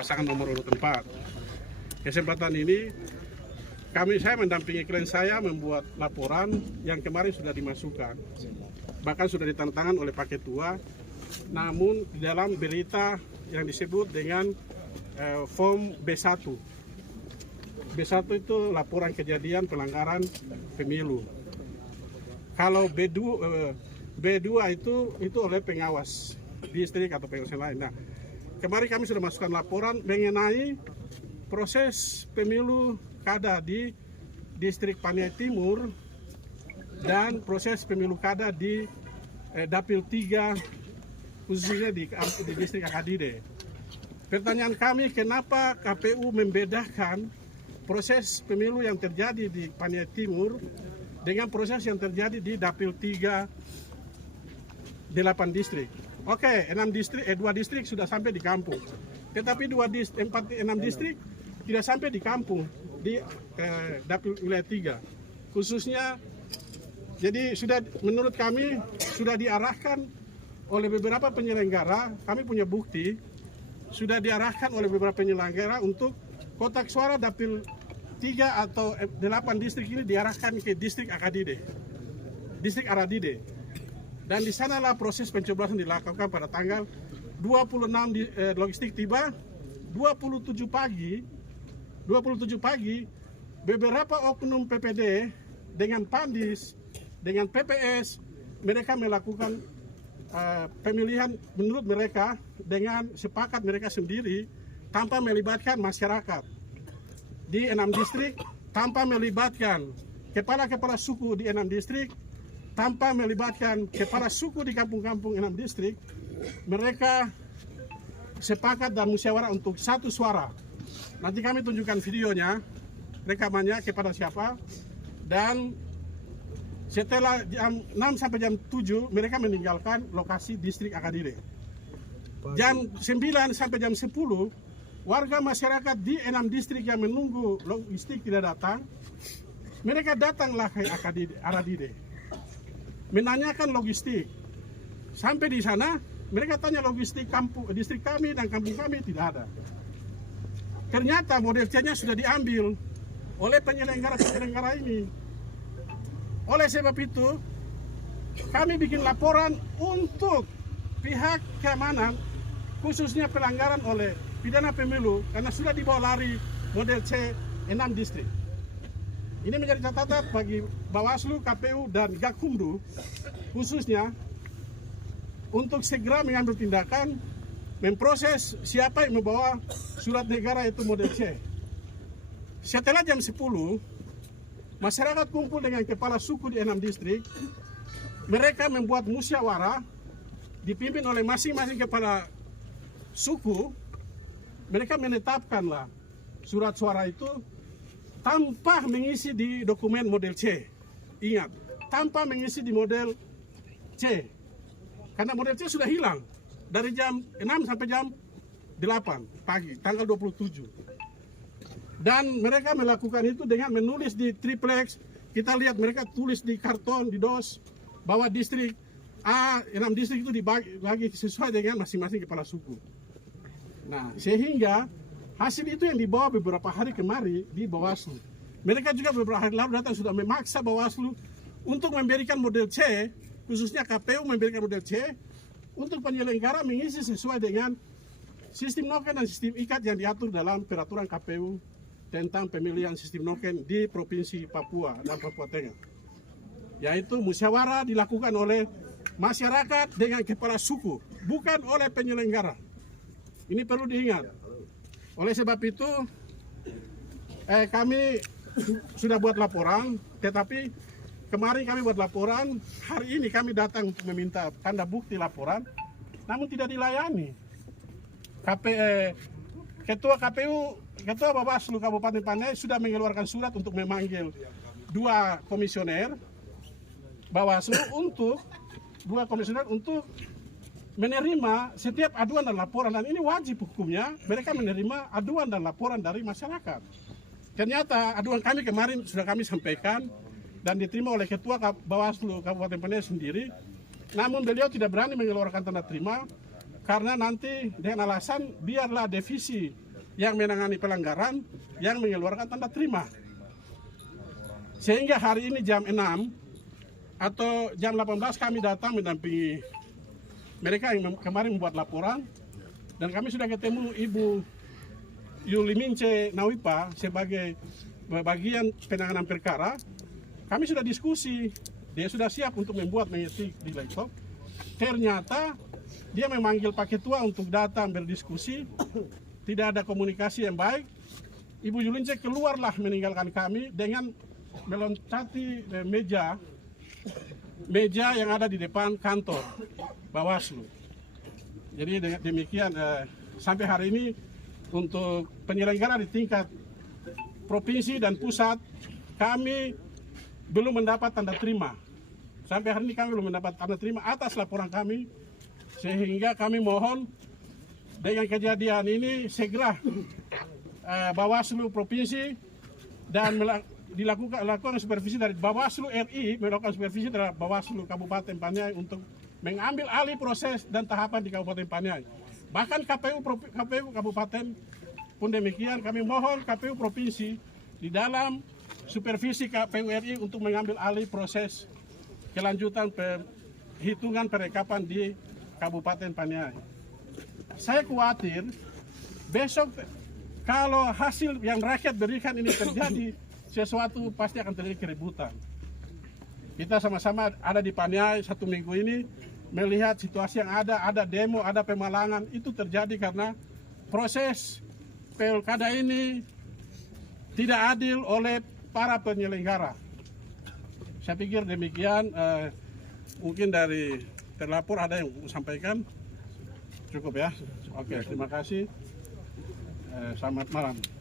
pasangan nomor urut 4. Kesempatan ini saya mendampingi klien saya membuat laporan yang kemarin sudah dimasukkan, bahkan sudah ditandatangan oleh Pak Ketua. Namun di dalam berita yang disebut dengan form B1. B1 itu laporan kejadian pelanggaran pemilu. Kalau B2 itu oleh pengawas distrik atau pengawas lain. Nah, kemarin kami sudah masukkan laporan mengenai proses pemilu kada di distrik Paniai Timur dan proses pemilu kada di Dapil 3 khususnya di distrik Akadide. Pertanyaan kami, kenapa KPU membedakan proses pemilu yang terjadi di Paniai Timur dengan proses yang terjadi di Dapil 3 8 distrik. Oke, 2 distrik sudah sampai di kampung. Tetapi 6 distrik tidak sampai di kampung di Dapil wilayah 3. Khususnya, jadi menurut kami sudah diarahkan oleh beberapa penyelenggara, kami punya bukti, sudah diarahkan oleh beberapa penyelenggara untuk kotak suara Dapil 3 atau 8 distrik ini diarahkan ke distrik Akadide, distrik Aradide. Dan di sanalah proses pencoblosan dilakukan pada tanggal 26 logistik tiba, 27 pagi, beberapa oknum PPD dengan Pandis, dengan PPS, mereka melakukan pemilihan menurut mereka dengan sepakat mereka sendiri tanpa melibatkan masyarakat di 6 distrik, tanpa melibatkan kepala-kepala suku di 6 distrik, tanpa melibatkan kepala suku di kampung-kampung 6 distrik. Mereka sepakat dan musyawarah untuk satu suara. Nanti kami tunjukkan videonya, rekamannya kepada siapa. Dan setelah jam 6 sampai jam 7 mereka meninggalkan lokasi distrik Akadide. Jam 9 sampai jam 10 warga masyarakat di 6 distrik yang menunggu logistik tidak datang, mereka datanglah ke Aradide menanyakan logistik. Sampai di sana mereka tanya logistik distrik kami dan kampung kami tidak ada. Ternyata model C-nya sudah diambil oleh penyelenggara ini. Oleh sebab itu, kami bikin laporan untuk pihak keamanan, khususnya pelanggaran oleh pidana pemilu, karena sudah dibawa lari model C 6 distrik. Ini menjadi catatan bagi Bawaslu, KPU, dan Gakumdu, khususnya untuk segera mengambil tindakan, memproses siapa yang membawa surat negara itu model C. Setelah jam 10, masyarakat kumpul dengan kepala suku di 6 distrik. Mereka membuat musyawarah dipimpin oleh masing-masing kepala suku. Mereka menetapkanlah surat suara itu tanpa mengisi di dokumen model C. Ingat, tanpa mengisi di model C. Karena model C sudah hilang dari jam 6 sampai jam 8 pagi, tanggal 27. Dan mereka melakukan itu dengan menulis di triplex. Kita lihat mereka tulis di karton, di dos, bahwa distrik A, 6 distrik itu dibagi sesuai dengan masing-masing kepala suku. Nah, sehingga hasil itu yang dibawa beberapa hari kemarin di Bawaslu. Mereka juga beberapa hari lalu datang sudah memaksa Bawaslu untuk memberikan model C, khususnya KPU memberikan model C, untuk penyelenggara mengisi sesuai dengan sistem noken dan sistem ikat yang diatur dalam peraturan KPU tentang pemilihan sistem noken di Provinsi Papua dan Papua Tengah. Yaitu musyawarah dilakukan oleh masyarakat dengan kepala suku, bukan oleh penyelenggara. Ini perlu diingat. Oleh sebab itu, kami sudah buat laporan, tetapi kemarin kami buat laporan, hari ini kami datang untuk meminta tanda bukti laporan, namun tidak dilayani. Ketua KPU, Ketua Bawaslu Kabupaten Paniai sudah mengeluarkan surat untuk memanggil 2 komisioner Bawaslu untuk menerima setiap aduan dan laporan, dan ini wajib hukumnya mereka menerima aduan dan laporan dari masyarakat. Ternyata aduan kami kemarin sudah kami sampaikan dan diterima oleh Ketua Bawaslu Kabupaten Paniai sendiri, namun beliau tidak berani mengeluarkan tanda terima karena nanti dengan alasan biarlah divisi yang menangani pelanggaran yang mengeluarkan tanda terima. Sehingga hari ini jam 6 atau jam 18 kami datang mendampingi mereka yang kemarin membuat laporan, dan kami sudah ketemu Ibu Yuli Mince Nawipa sebagai bagian penanganan perkara. Kami sudah diskusi, dia sudah siap untuk membuat mengetik di laptop. Ternyata dia memanggil Pak Ketua untuk datang berdiskusi, tidak ada komunikasi yang baik. Ibu Yulince keluarlah meninggalkan kami dengan meloncati meja yang ada di depan kantor Bawaslu. Jadi demikian sampai hari ini untuk penyelenggara di tingkat provinsi dan pusat kami belum mendapat tanda terima. Sampai hari ini kami belum mendapat tanda terima atas laporan kami, sehingga kami mohon dengan kejadian ini segera Bawaslu provinsi dan dilakukan supervisi dari Bawaslu RI, melakukan supervisi dari Bawaslu Kabupaten Paniai untuk mengambil alih proses dan tahapan di Kabupaten Paniai. Bahkan KPU Kabupaten pun demikian, kami mohon KPU Provinsi di dalam supervisi KPU RI untuk mengambil alih proses kelanjutan perhitungan perekapan di Kabupaten Paniai. Saya khawatir besok kalau hasil yang rakyat berikan ini terjadi, sesuatu pasti akan terjadi keributan. Kita sama-sama ada di Paniai 1 minggu ini, melihat situasi yang ada demo, ada pemalangan, itu terjadi karena proses pilkada ini tidak adil oleh para penyelenggara. Saya pikir demikian, mungkin dari terlapor ada yang mau sampaikan, cukup ya. Oke, terima kasih. Selamat malam.